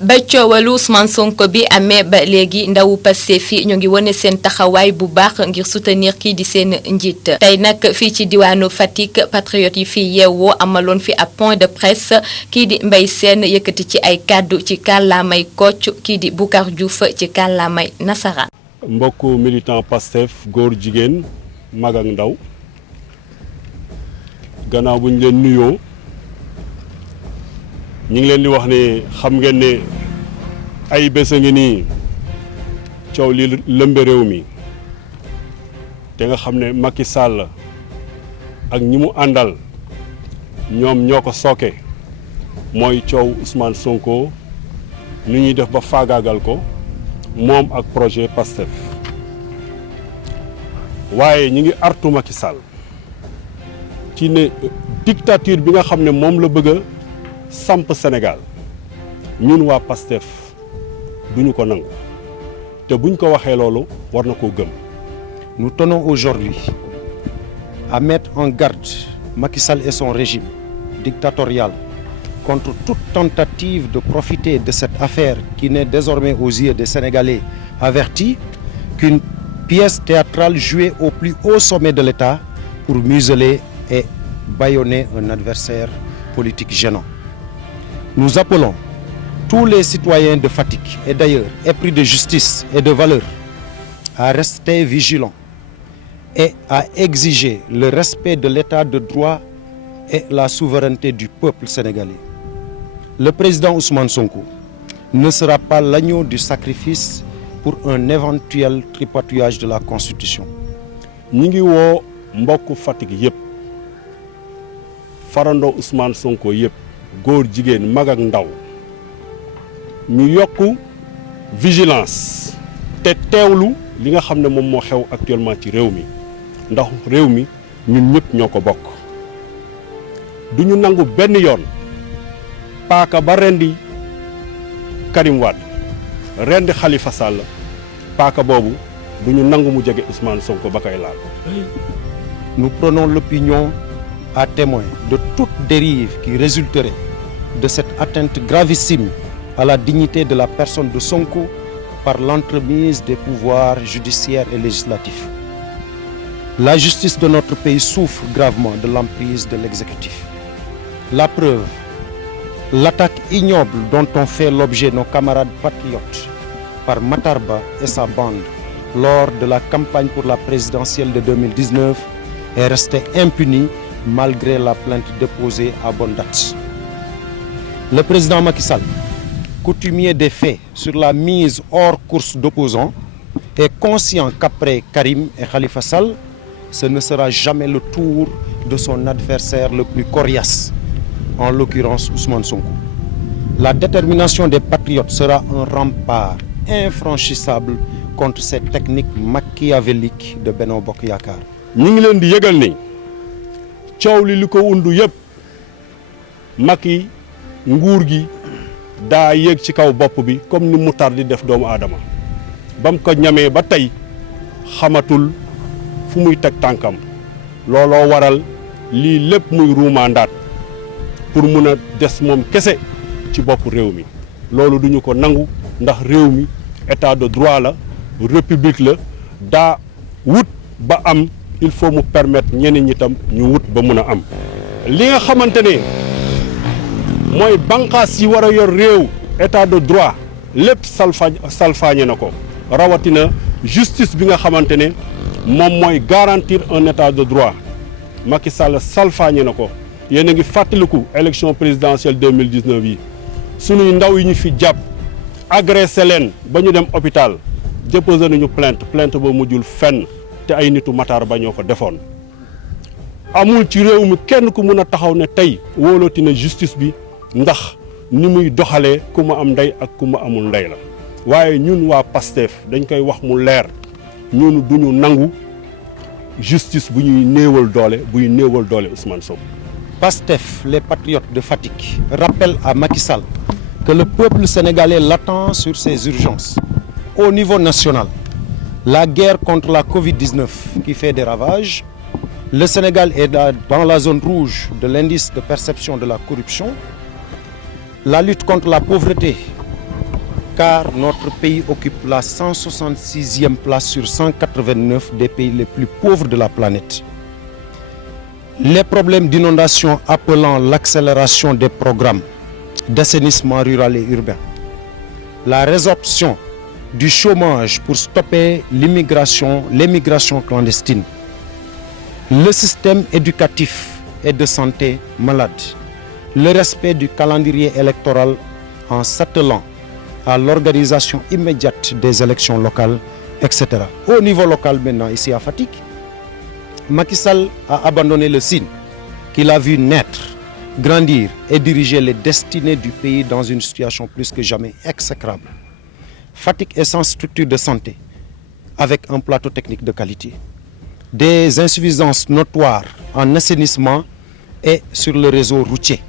ba coowalu Ousmane Sonko bi amee ba léegi ndawu Pastef fi ñu ngi wone seen taxawaay bu baax ngir soutenir kii di seen njiit tey nag fii ci diwaanu Fatick patriote yi fii yeewoo amaloon fi ab point de presse kii di Mbaye Sène yëkkati ci ay kàddu ci kàllaamay Kocc kii di Boucar Diouf ci kàllaamay nasaraan. mbokku militant Pastef góor jigéen mag ak ndaw gannaaw bu ñu leen nuyoo ñu ngi leen di wax ne xam ngeen ne ay bés a ngi nii coow li lëmbe réew mi te nga xam ne Macky Sall ak ñi mu àndal ñoom ñoo ko sooke mooy coow Ousmane Sonko nu ñuy def ba faagaagal ko moom ak projet Pastef waaye ñi ngi artu Macky Sall ci ne dictature bi nga xam ne moom la bëgg a samp Sénégal ñun waa Pastef duñu ko nangu te buñ ko waxee loolu war na koo gëm. Nous tenons aujourd'hui à mettre en garde Macky Sall et son régime dictatorial contre toute tentative de profiter de cette affaire qui n'est désormais aux yeux des Sénégalais avertis qu'une pièce théâtrale jouée au plus haut sommet de l'État pour museler et bâillonner un adversaire politique gênant. Nous appelons tous les citoyens de Fatick et d'ailleurs épris de justice et de valeur à rester vigilants et à exiger le respect de l'état de droit et la souveraineté du peuple sénégalais. Le président Ousmane Sonko ne sera pas l'agneau du sacrifice pour un éventuel tripatouillage de la Constitution. ñi ngi woo mbokku Fatick yëpp farandoo Ousmane Sonko yëpp góor jigéen mag ak ndaw ñu yokk vigilance te teewlu li nga xam ne moom moo xew actuellement ci réew mi ndax réew mi ñun ñëpp ñoo ko bokk du ñu nangu benn yoon paaka ba rendi Karim Wade rendi Khalifa Sall paaka boobu du ñu nangu mu jege Ousmane Sonko ba koy laal. Nous prenons l'opinion à témoin de toute dérive qui résulterait de cette atteinte gravissime à la dignité de la personne de Sonko par l'entremise des pouvoirs judiciaires et législatifs. La justice de notre pays souffre gravement de l'emprise de l'exécutif. La preuve, l'attaque ignoble dont ont fait l'objet nos camarades patriotes par Matar Ba et sa bande lors de la campagne pour la présidentielle de 2019 est restée impunie malgré la plainte déposée à bonne date. Le président Macky Sall, coutumier des faits sur la mise hors course d'opposants, est conscient qu'après Karim et Khalifa Sall, ce ne sera jamais le tour de son adversaire le plus coriace, en l'occurrence Ousmane Sonko. La détermination des patriotes sera un rempart infranchissable contre ces techniques machiavéliques de Benno Bokk Yaakaar. ñu ngi leen di yëgal ni coow li ko undu yëpp Macky nguur gi daa yéeg ci kaw bopp bi comme ni mu tar di def doomu aadama bam ko ñamee ba tey xamatul fu muy teg tànkam looloo waral lii lépp muy ruumandaat pour mun a des moom kese ci bopp réew mi loolu duñu ko nangu ndax réew mi état de droit la république la daa wut ba am il faut mu permettre ñeneen ñi tam ñu wut ba mun a am li nga xamante ne mooy banqaas yi war a yor réew état de droit lépp salfaañe na ko rawatina justice bi nga xamante ne moom mooy garantir un état de droit Macky Sall salfaañe na ko yéen a ngi fàttaliku élection présidentielle 2019 yi sunuy ndaw yi ñu fi jàpp agressé leen ba ñu dem hôpital déposé nañu plainte ba mujjul fenn te ay nitu Matar Ba ñoo ko defoon amul ci réew mi kenn ku mun a taxaw ne tey wóolooti na justice bi ndax ni muy doxalee ku ma am ndey ak ku ma amul ndey la waaye ñun waa Pastef dañ koy wax mu leer ñun duñu nangu justice bu ñuy néewal doole Ousmane Sonko. Pastef, les patriotes de Fatick, rappellent à Macky Sall que le peuple sénégalais l'attend sur ses urgences. Au niveau national, la guerre contre la Covid-19 qui fait des ravages, le Sénégal est dans la zone rouge de l'indice de perception de la corruption, la lutte contre la pauvreté car notre pays occupe la 166e place sur 189 des pays les plus pauvres de la planète. Les problèmes d'inondation appelant l'accélération des programmes d'assainissement rural et urbain, la résorption du chômage pour stopper l'émigration clandestine, le système éducatif et de santé malade, le respect du calendrier électoral en s'attelant à l'organisation immédiate des élections locales, etc. Au niveau local maintenant, ici à Fatick, Macky Sall a abandonné le Sine qu'il a vu naître, grandir et diriger les destinées du pays dans une situation plus que jamais exécrable. Fatick est sans structure de santé, avec un plateau technique de qualité. Des insuffisances notoires en assainissement et sur le réseau routier.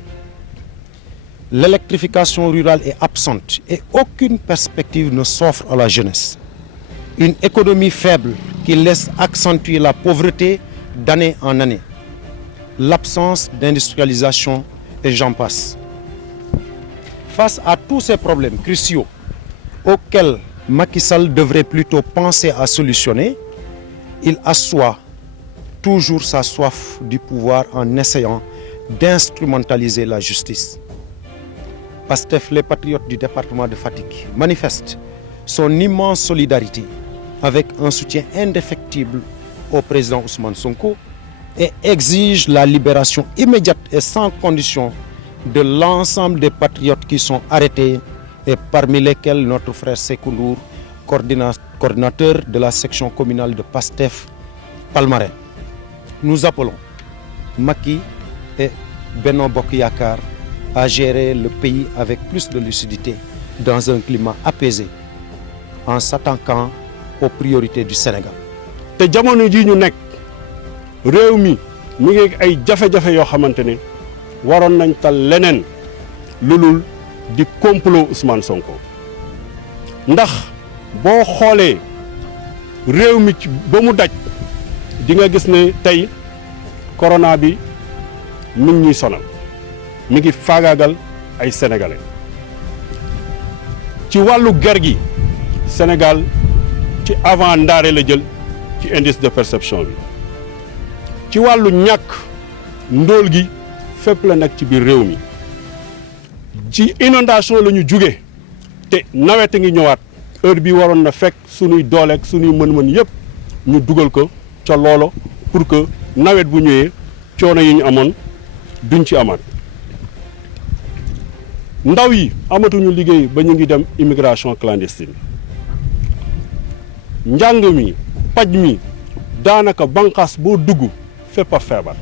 L'électrification rurale est absente et aucune perspective ne s'offre à la jeunesse. Une économie faible qui laisse accentuer la pauvreté d'année en année. L'absence d'industrialisation et j'en passe. Face à tous ces problèmes cruciaux auxquels Macky Sall devrait plutôt penser à solutionner, il assoit toujours sa soif du pouvoir en essayant d'instrumentaliser la justice. Pastef, les patriotes du département de Fatick, manifestent son immense solidarité avec un soutien indéfectible au président Ousmane Sonko et exige la libération immédiate et sans condition de l'ensemble des patriotes qui sont arrêtés et parmi lesquels notre frère Sékou Ndour, coordinateur de la section communale de Pastef Palmarin. Nous appelons Macky et Benno Bokk Yakaar à gérer le pays avec plus de lucidité dans un climat apaisé en s'attaquant aux priorités du Sénégal. te jamono ji ñu nekk réew mi ngi ay jafe-jafe yoo xamante ne waroon nañ tal leneen lulul di complot Ousmane Sonko ndax boo xoolee réew mi ba mu daj di nga gis ne tey corona bi mi ngi ñuy sonal mi ngi faagaagal ay sénégalais ci wàllu ger gi Sénégal ci avant ndaare la jël ci indice de perception bi ci wàllu ñàkk ndóol gi fépp la nag ci biir réew mi ci inondation la ñu jóge te nawet a ngi ñëwaat heure bi waroon na fekk sunuy dooleek sunuy mën-mën yëpp ñu dugal ko ca loolo pour que nawet bu ñëwee coono yi ñu amoon duñ ci amaat ndaw yi amatuñu liggéey ba ñu ngi dem immigration clandestine njàng mi paj mi daanaka banqaas boo dugg fépp a feebar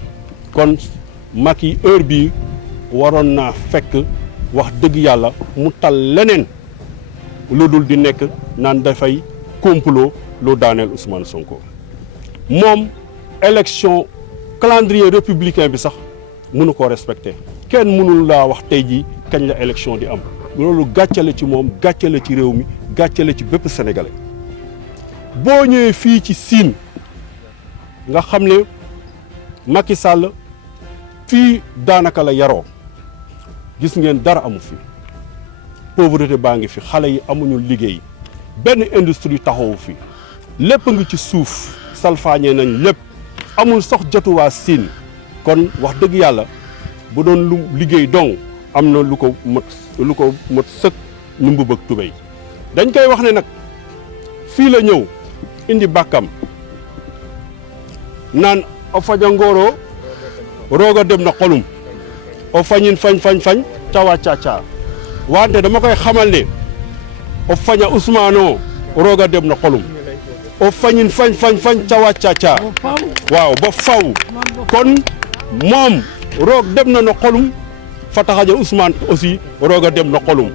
kon Macky heure bii waroon naa fekk wax dëgg yàlla mu tal leneen lu dul di nekk naan dafay complot lu daaneel Ousmane Sonko moom élection calendrier républicain bi sax mënu ko respecté kenn mënul laa wax tey jii kañ la élection di am loolu gàccale ci moom gàccale ci réew mi gàccale ci bépp sénégalais boo ñëwee fii ci Sine nga xam ne Macky Sall fii daanaka la yaroo gis ngeen dara amu fi pauvreté baa ngi fi xale yi amuñu liggéey benn industrie taxawu fi lépp ngi ci suuf salfaañee nañ lépp amul sox jotu waa Sine kon wax dëgg yàlla bu doon lu liggéey dong am na lu ko mot sëkk ñu mbubb ak tubéy dañ koy wax ne nag fii la ñëw indi bàkkam naan o faja ngooro rooga dem na xolum o fañin fañ cawa caca wante dama koy xamal ne o faña Ousmane rooga dem na xolum o fañin fañ cawa caca waaw ba faw kon moom roog dem na xolum fa taxaja Ousmane aussi rooga dem na xolum.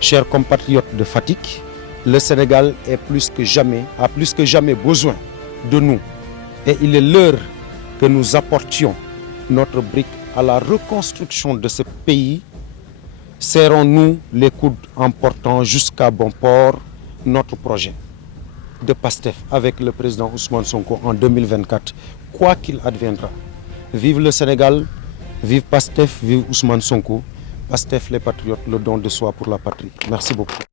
Chers compatriotes de Fatick, le Sénégal a plus que jamais besoin de nous et il est l'heure que nous apportions notre brique à la reconstruction de ce pays. Serrons-nous les coudes en portant jusqu'à bon port notre projet de Pastef avec le président Ousmane Sonko en 2024, quoi qu'il adviendra. Vive le Sénégal, vive Pastef, vive Ousmane Sonko. Pastef les patriotes, le don de soi pour la patrie. Merci beaucoup.